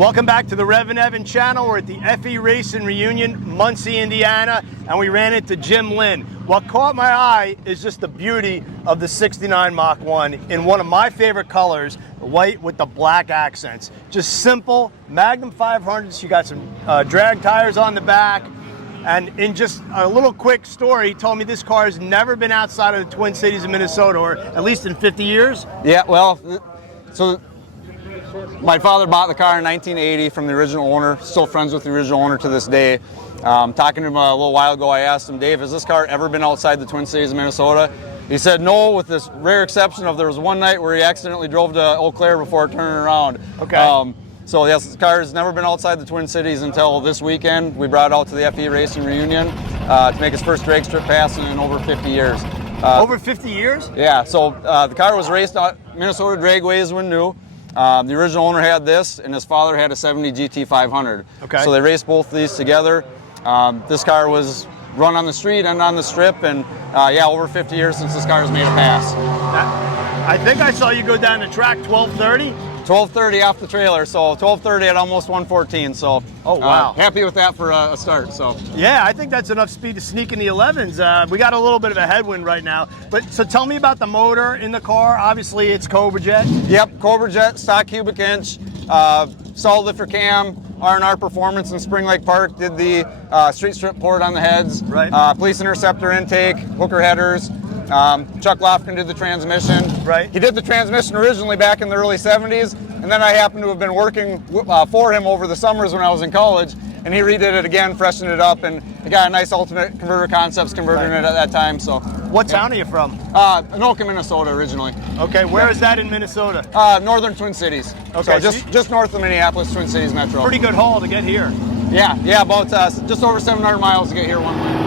Welcome back to the REVan channel. We're at the FE Racing Reunion, Muncie, Indiana, and we ran into Jim Lynn. What caught my eye is just the beauty of the 69 Mach 1 in one of my favorite colors, the white with the black accents. Just simple, Magnum 500s. You got some drag tires on the back. And in just a little quick story, he told me this car has never been outside of the Twin Cities of Minnesota, or at least in 50 years. Yeah, well, so my father bought the car in 1980 from the original owner, still friends with the original owner to this day. Talking to him a little while ago, I asked him, Dave, has this car ever been outside the Twin Cities of Minnesota? He said no, with this rare exception of there was one night where he accidentally drove to Eau Claire before turning around. Okay. So yes, this car has never been outside the Twin Cities until this weekend. We brought it out to the FE Racing Reunion to make his first drag strip pass in over 50 years. Over 50 years? Yeah, so the car was raced on Minnesota dragways when new. The original owner had this, and his father had a 70 GT 500. Okay. So they raced both of these together. This car was run on the street and on the strip, and yeah, over 50 years since this car has made a pass. I think I saw you go down the track 12:30. 12:30 off the trailer, so 12:30 at almost 114. So, oh wow, happy with that for a start. So, yeah, I think that's enough speed to sneak in the 11s. We got a little bit of a headwind right now, but so tell me about the motor in the car. Obviously, it's Cobra Jet. Yep, Cobra Jet, stock cubic inch, solid lifter cam, R&R Performance in Spring Lake Park. Did the street strip port on the heads. Right. Police interceptor intake, hooker headers. Chuck Lofkin did the transmission. Right. He did the transmission originally back in the early 70s, and then I happened to have been working for him over the summers when I was in college, and he redid it again, freshened it up, and he got a nice Ultimate Converter Concepts converter in it at that time. So, what town are you from? Anoka, Minnesota originally. Okay, where is that in Minnesota? Northern Twin Cities. Okay, so just north of Minneapolis, Twin Cities Metro. Pretty good haul to get here. Yeah, about just over 700 miles to get here one way.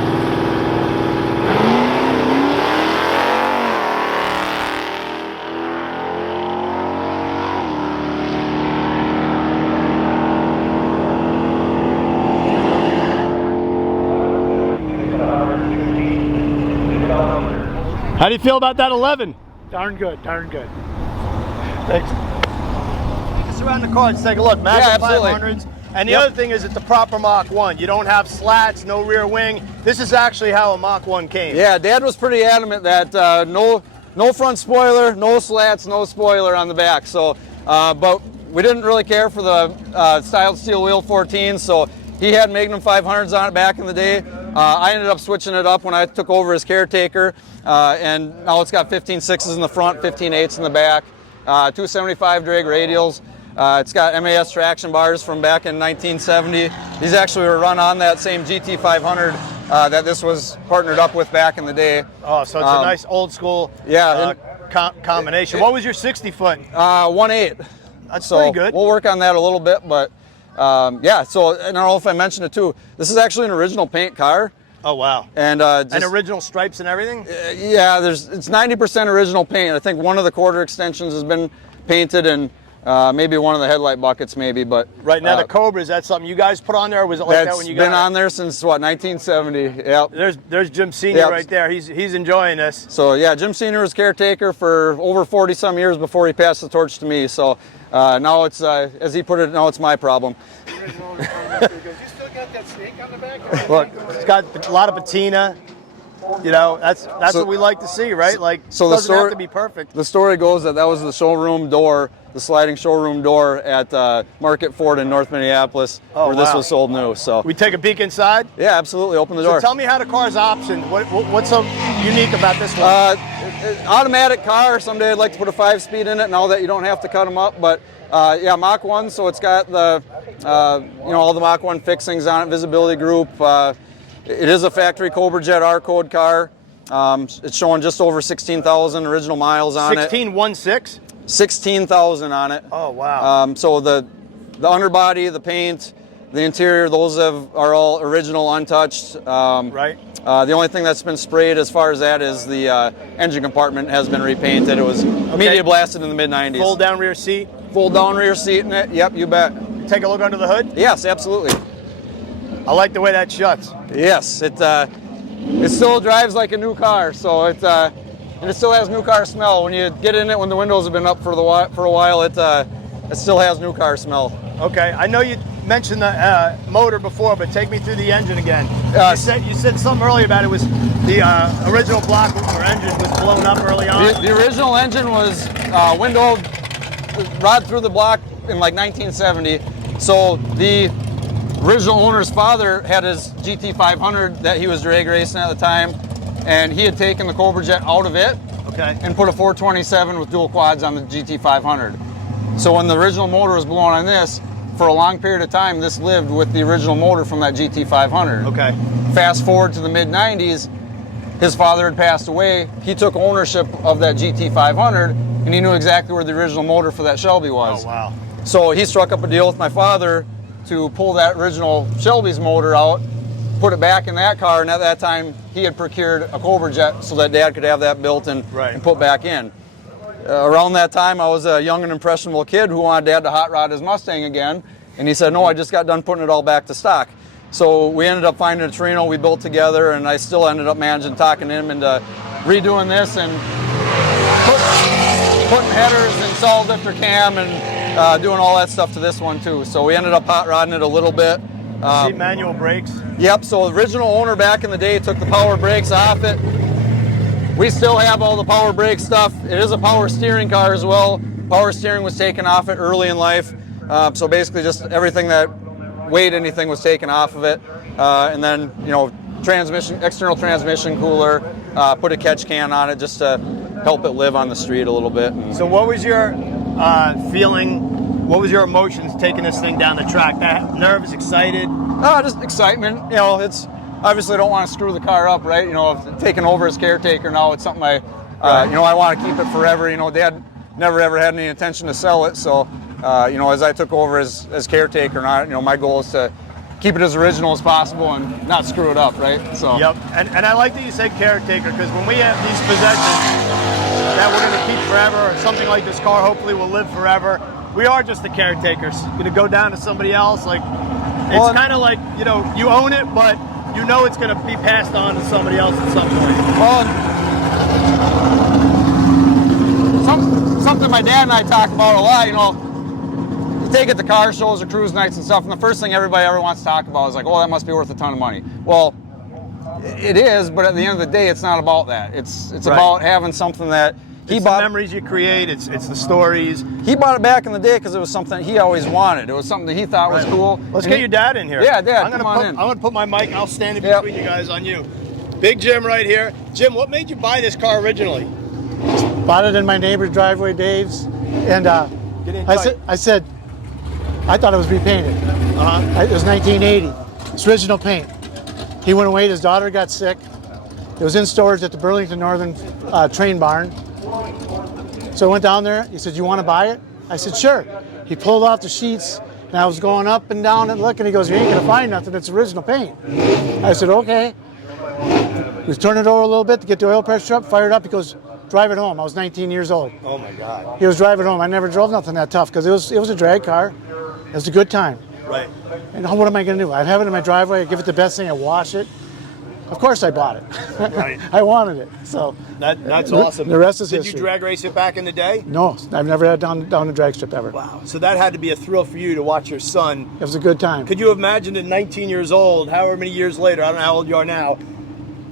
How do you feel about that 11? Darn good, darn good. Thanks. Just around the car, let's take a look. Magnum 500s. And the other thing is it's the proper Mach 1. You don't have slats, no rear wing. This is actually how a Mach 1 came. Yeah, Dad was pretty adamant that no front spoiler, no slats, no spoiler on the back. So, but we didn't really care for the styled steel wheel 14, so he had Magnum 500s on it back in the day. I ended up switching it up when I took over as caretaker, and now it's got 15.6s in the front, 15.8s in the back, 275 drag radials. It's got MAS traction bars from back in 1970. These actually were run on that same GT 500 that this was partnered up with back in the day. Oh, so it's a nice old school combination. What was your 60 foot? 1.8. That's pretty good. We'll work on that a little bit, but yeah, so I don't know if I mentioned it too. This is actually an original paint car. Oh wow! And original stripes and everything. Yeah, it's 90% original paint. I think one of the quarter extensions has been painted, and maybe one of the headlight buckets, maybe. But right now, the Cobra, is that something you guys put on there, or was it like that when you got it? That's been on there since what, 1970? Yep. There's Jim Senior right there. He's enjoying this. So yeah, Jim Senior was caretaker for over 40 some years before he passed the torch to me. So now it's, as he put it, now it's my problem. That snake on the back? Look, it's got a lot of patina. You know, that's what we like to see, right? Like, so it doesn't have to be perfect. The story goes that was the showroom door, the sliding showroom door at Market Ford in North Minneapolis, where this was sold new. So we take a peek inside? Yeah, absolutely. Open the door. So tell me how the car's optioned. What's so unique about this one? Automatic car. Someday I'd like to put a 5-speed in it now that you don't have to cut them up. But yeah, Mach 1, so it's got the all the Mach 1 fixings on it, visibility group. It is a factory Cobr Jet R-code car. It's showing just over 16,000 original miles on it. 16.16? 16,000 on it. Oh wow! So the underbody, the paint, the interior, those are all original, untouched. Right. The only thing that's been sprayed as far as that is the engine compartment has been repainted. It was media blasted in the mid-90s. Fold down rear seat? Fold down rear seat in it, yep, you bet. Take a look under the hood? Yes, absolutely. I like the way that shuts. Yes, it still drives like a new car, so and it still has new car smell. When you get in it, when the windows have been up for a while, it still has new car smell. Okay, I know you mentioned the motor before, but take me through the engine again. You said something earlier about it was the original block or engine was blown up early on. The original engine was windowed, rod through the block in like 1970. So the original owner's father had his GT500 that he was drag racing at the time, and he had taken the Cobr Jet out of it and put a 427 with dual quads on the GT500. So when the original motor was blown on this, for a long period of time, this lived with the original motor from that GT500. Okay. Fast forward to the mid-90s, his father had passed away. He took ownership of that GT500, and he knew exactly where the original motor for that Shelby was. Oh, wow. So he struck up a deal with my father to pull that original Shelby's motor out, put it back in that car, and at that time, he had procured a Cobr Jet so that Dad could have that built and put back in. Around that time, I was a young and impressionable kid who wanted Dad to hot rod his Mustang again, and he said, no, I just got done putting it all back to stock. So we ended up finding a Torino we built together, and I still ended up talking him into redoing this and putting headers and solid lifter cam and doing all that stuff to this one too. So we ended up hot rodding it a little bit. See manual brakes? Yep, so the original owner back in the day took the power brakes off it. We still have all the power brake stuff. It is a power steering car as well. Power steering was taken off it early in life. So basically just everything that weighed anything was taken off of it. And then, you know, transmission, external transmission cooler, put a catch can on it just to help it live on the street a little bit. So what was your feeling, what was your emotions taking this thing down the track? That nervous, excited? Just excitement. You know, it's obviously I don't want to screw the car up, right? You know, taking over as caretaker now, it's something I, you know, I want to keep it forever. You know, Dad never ever had any intention to sell it, so you know, as I took over as caretaker, you know, my goal is to keep it as original as possible and not screw it up, right? So. Yep, and I like that you said caretaker, because when we have these possessions that we're going to keep forever, or something like this car hopefully will live forever, we are just the caretakers. Going to go down to somebody else, like it's kind of like, you know, you own it, but you know it's going to be passed on to somebody else at some point. Well, something my dad and I talk about a lot, you know, you take it to car shows or cruise nights and stuff, and the first thing everybody ever wants to talk about is like, oh, that must be worth a ton of money. Well, it is, but at the end of the day, it's not about that. It's about having something that he bought. The memories you create, it's the stories. He bought it back in the day because it was something he always wanted. It was something that he thought was cool. Let's get your dad in here. Yeah, Dad, I'm gonna put my mic, I'll stand in between you guys on you. Big Jim right here. Jim, what made you buy this car originally? Bought it in my neighbor's driveway, Dave's, and I said, I thought it was repainted. It was 1980. It's original paint. He went away. His daughter got sick. It was in storage at the Burlington Northern train barn. So I went down there. He said, "You want to buy it?" I said, "Sure." He pulled off the sheets, and I was going up and down and looking. He goes, "You ain't gonna find nothing. It's original paint." I said, "Okay." We turned it over a little bit to get the oil pressure up. Fired up. He goes, "Drive it home." I was 19 years old. Oh my God. He was driving home. I never drove nothing that tough because it was a drag car. It was a good time. Right. And what am I going to do? I have it in my driveway. I give it the best thing. I wash it. Of course, I bought it. Right. I wanted it. So that's awesome. The rest is history. history. Did you drag race it back in the day? No, I've never had down a drag strip ever. Wow. So that had to be a thrill for you to watch your son. It was a good time. Could you imagine at 19 years old, however many years later, I don't know how old you are now,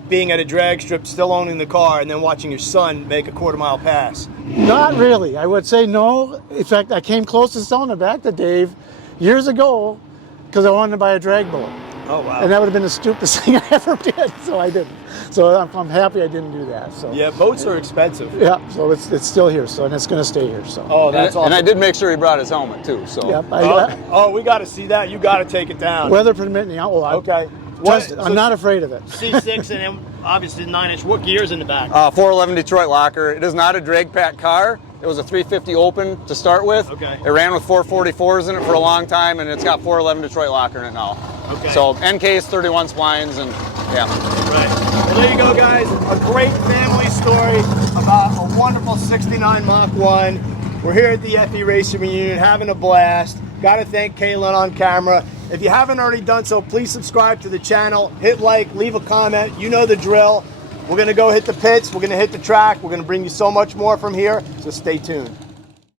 being at a drag strip, still owning the car, and then watching your son make a quarter-mile pass? Not really. I would say no. In fact, I came close to selling it back to Dave years ago because I wanted to buy a drag boat. Oh, wow. And that would have been the stupidest thing I ever did, so I didn't. So I'm happy I didn't do that. So. Yeah, boats are expensive. Yeah, so it's still here, so and it's going to stay here. So. Oh, that's awesome. And I did make sure he brought his helmet too. So. Yep. We got to see that. You got to take it down. Weather permitting. Okay. I'm not afraid of it. C6 and then obviously 9-inch. What gears in the back? 411 Detroit locker. It is not a drag pack car. It was a 350 open to start with. Okay. It ran with 444s in it for a long time, and it's got 411 Detroit locker in it now. Okay. So NK's 31 splines, and yeah. Right. Well, there you go, guys. A great family story about a wonderful 69 Mach 1. We're here at the FE Racing Reunion, having a blast. Got to thank Kaylin on camera. If you haven't already done so, please subscribe to the channel, hit like, leave a comment. You know the drill. We're going to go hit the pits. We're going to hit the track. We're going to bring you so much more from here, so stay tuned.